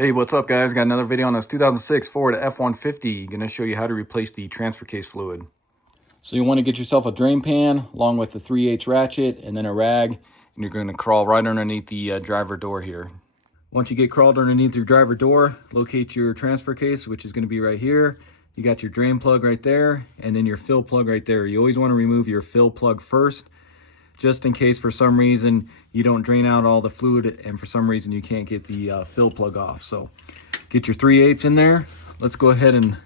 Hey, what's up guys? Got another video on this 2006 Ford F-150. Gonna show you how to replace the transfer case fluid. So you want to get yourself a drain pan along with a 3/8 ratchet and then a rag, and you're going to crawl right underneath the driver door here. Once you get crawled underneath your driver door, locate your transfer case, which is going to be right here. You got your drain plug right there and then your fill plug right there. You always want to remove your fill plug first, just in case for some reason you don't drain out all the fluid and for some reason you can't get the fill plug off. So get your 3/8 in there. Let's go ahead and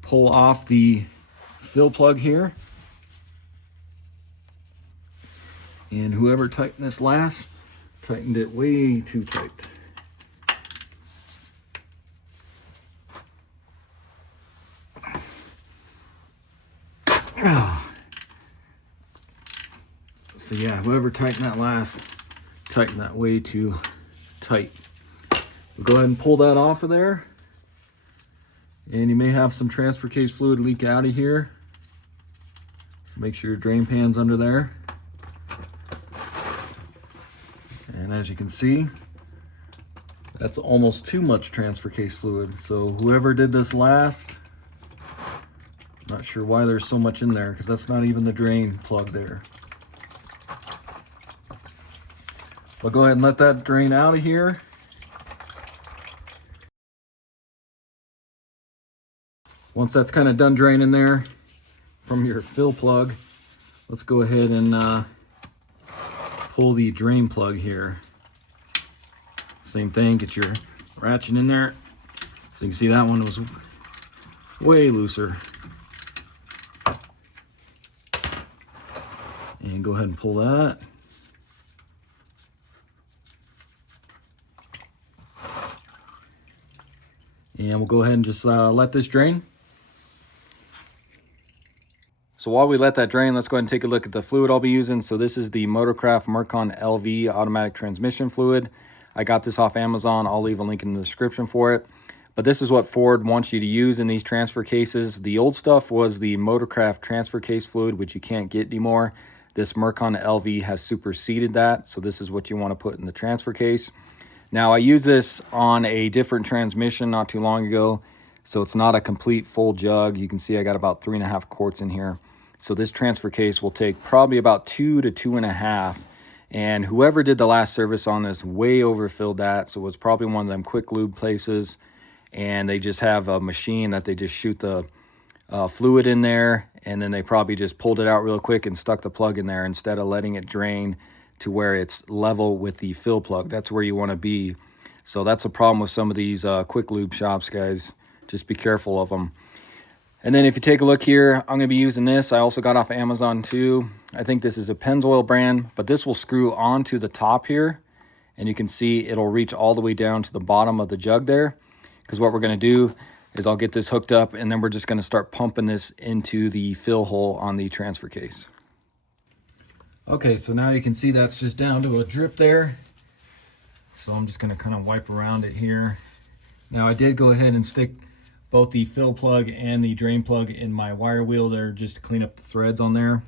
pull off the fill plug here. And whoever tightened this last, tightened it way too tight. So yeah, whoever tightened that last, tightened that way too tight. We'll go ahead and pull that off of there. And you may have some transfer case fluid leak out of here. So make sure your drain pan's under there. And as you can see, that's almost too much transfer case fluid. So whoever did this last, not sure why there's so much in there, because that's not even the drain plug there. But go ahead and let that drain out of here. Once that's kind of done draining there from your fill plug, let's go ahead and pull the drain plug here. Same thing, get your ratchet in there. So you can see that one was way looser. And go ahead and pull that. And we'll go ahead and just let this drain. So while we let that drain, let's go ahead and take a look at the fluid I'll be using. So this is the Motorcraft Mercon LV automatic transmission fluid. I got this off Amazon. I'll leave a link in the description for it. But this is what Ford wants you to use in these transfer cases. The old stuff was the Motorcraft transfer case fluid, which you can't get anymore. This Mercon LV has superseded that. So this is what you want to put in the transfer case. Now I used this on a different transmission not too long ago. So it's not a complete full jug. You can see I got about 3.5 quarts in here. So this transfer case will take probably about 2 to 2.5. And whoever did the last service on this way overfilled that. So it was probably one of them quick lube places. And they just have a machine that they just shoot the fluid in there. And then they probably just pulled it out real quick and stuck the plug in there instead of letting it drain to where it's level with the fill plug. That's where you want to be. So that's a problem with some of these quick lube shops, guys. Just be careful of them. And then if you take a look here, I'm going to be using this. I also got off Amazon too. I think this is a Pennzoil brand, but this will screw onto the top here. And you can see it'll reach all the way down to the bottom of the jug there. Because what we're going to do is I'll get this hooked up and then we're just going to start pumping this into the fill hole on the transfer case. Okay, so now you can see that's just down to a drip there. So I'm just going to kind of wipe around it here. Now I did go ahead and stick both the fill plug and the drain plug in my wire wheel there just to clean up the threads on there.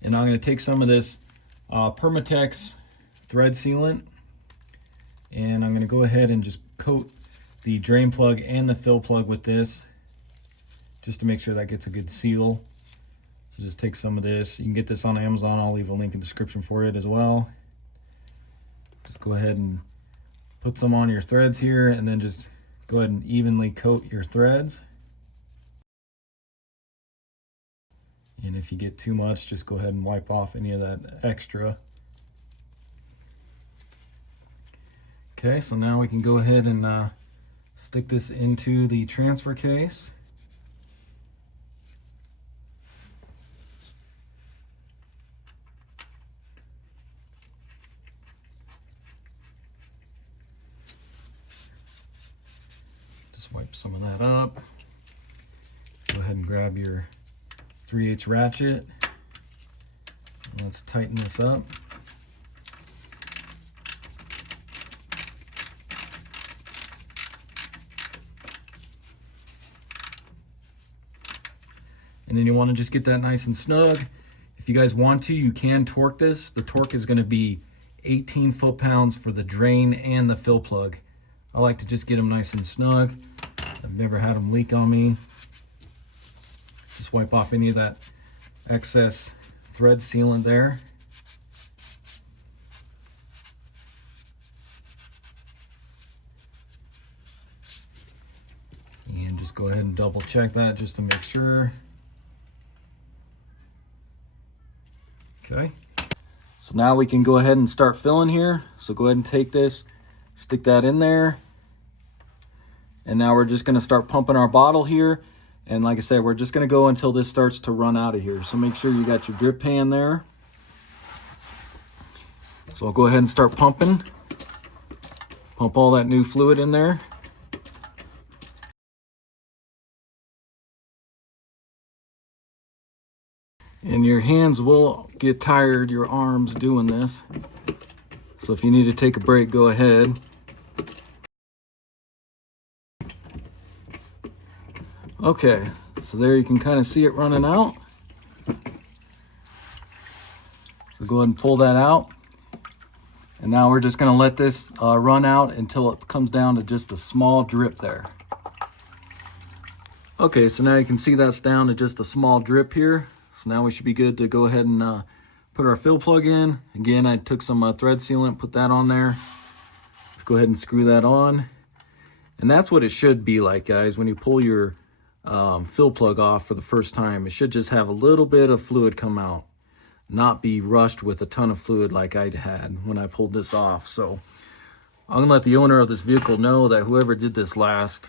And I'm going to take some of this Permatex thread sealant and I'm going to go ahead and just coat the drain plug and the fill plug with this just to make sure that gets a good seal. So just take some of this. You can get this on Amazon. I'll leave a link in the description for it as well. Just go ahead and put some on your threads here and then just go ahead and evenly coat your threads. And if you get too much, just go ahead and wipe off any of that extra. Okay, so now we can go ahead and stick this into the transfer case. Wipe some of that up. Go ahead and grab your 3/8 ratchet. And let's tighten this up. And then you want to just get that nice and snug. If you guys want to, you can torque this. The torque is going to be 18 foot-pounds for the drain and the fill plug. I like to just get them nice and snug. I've never had them leak on me. Just wipe off any of that excess thread sealant there. And just go ahead and double check that just to make sure. Okay. So now we can go ahead and start filling here. So go ahead and take this, stick that in there. And now we're just gonna start pumping our bottle here. And like I said, we're just gonna go until this starts to run out of here. So make sure you got your drip pan there. So I'll go ahead and start pumping. Pump all that new fluid in there. And your hands will get tired, your arms doing this. So if you need to take a break, go ahead. Okay, so there you can kind of see it running out. So go ahead and pull that out. And now we're just gonna let this run out until it comes down to just a small drip there. Okay, so now you can see that's down to just a small drip here. So now we should be good to go ahead and put our fill plug in. Again, I took some thread sealant, put that on there. Let's go ahead and screw that on. And that's what it should be like, guys, when you pull your fill plug off for the first time. It should just have a little bit of fluid come out, not be rushed with a ton of fluid like I had when I pulled this off. So I'm gonna let the owner of this vehicle know that whoever did this last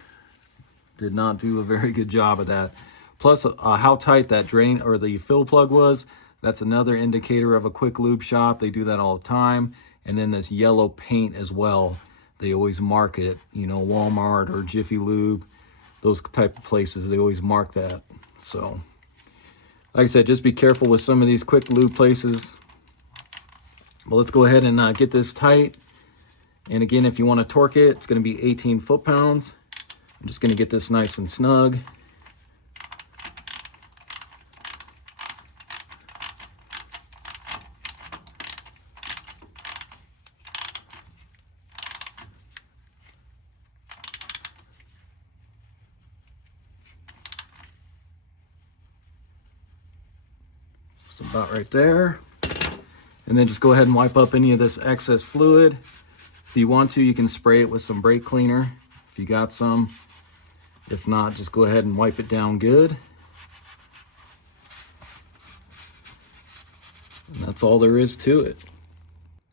did not do a very good job of that. Plus how tight that drain or the fill plug was, that's another indicator of a quick lube shop. They do that all the time. And then this yellow paint as well. They always mark it, you know, Walmart or Jiffy Lube, those type of places, they always mark that. So like I said, just be careful with some of these quick lube places. But let's go ahead and get this tight. And again, if you want to torque it, it's going to be 18 foot-pounds. I'm just going to get this nice and snug. So about right there. And then just go ahead and wipe up any of this excess fluid. If you want to, you can spray it with some brake cleaner if you got some. If not, just go ahead and wipe it down good. And that's all there is to it.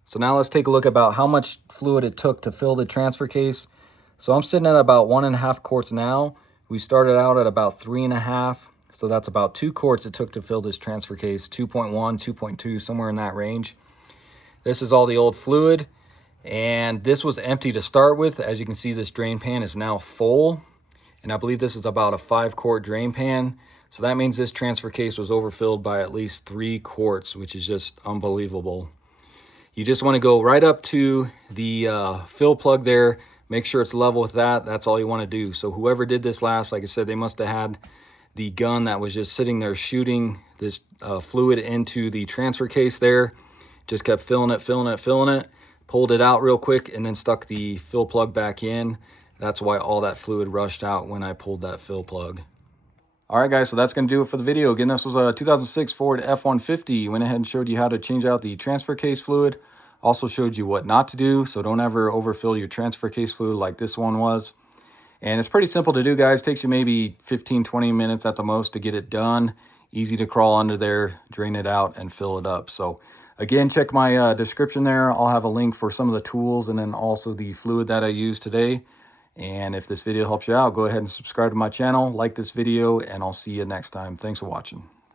So now let's take a look about how much fluid it took to fill the transfer case. So I'm sitting at about 1.5 quarts now. We started out at about 3.5. So that's about 2 quarts it took to fill this transfer case, 2.1, 2.2, somewhere in that range. This is all the old fluid, and this was empty to start with. As you can see, this drain pan is now full, and I believe this is about a 5-quart drain pan. So that means this transfer case was overfilled by at least 3 quarts, which is just unbelievable. You just want to go right up to the fill plug there, make sure it's level with that. That's all you want to do. So whoever did this last, like I said, they must have had the gun that was just sitting there shooting this fluid into the transfer case there. Just kept filling it, pulled it out real quick, and then stuck the fill plug back in. That's why all that fluid rushed out when I pulled that fill plug. All right, guys, so that's going to do it for the video. Again, this was a 2006 Ford F-150. Went ahead and showed you how to change out the transfer case fluid. Also showed you what not to do, so don't ever overfill your transfer case fluid like this one was. And it's pretty simple to do, guys. Takes you maybe 15-20 minutes at the most to get it done. Easy to crawl under there, drain it out, and fill it up. So again, check my description there. I'll have a link for some of the tools and then also the fluid that I used today. And if this video helps you out, go ahead and subscribe to my channel, like this video, and I'll see you next time. Thanks for watching.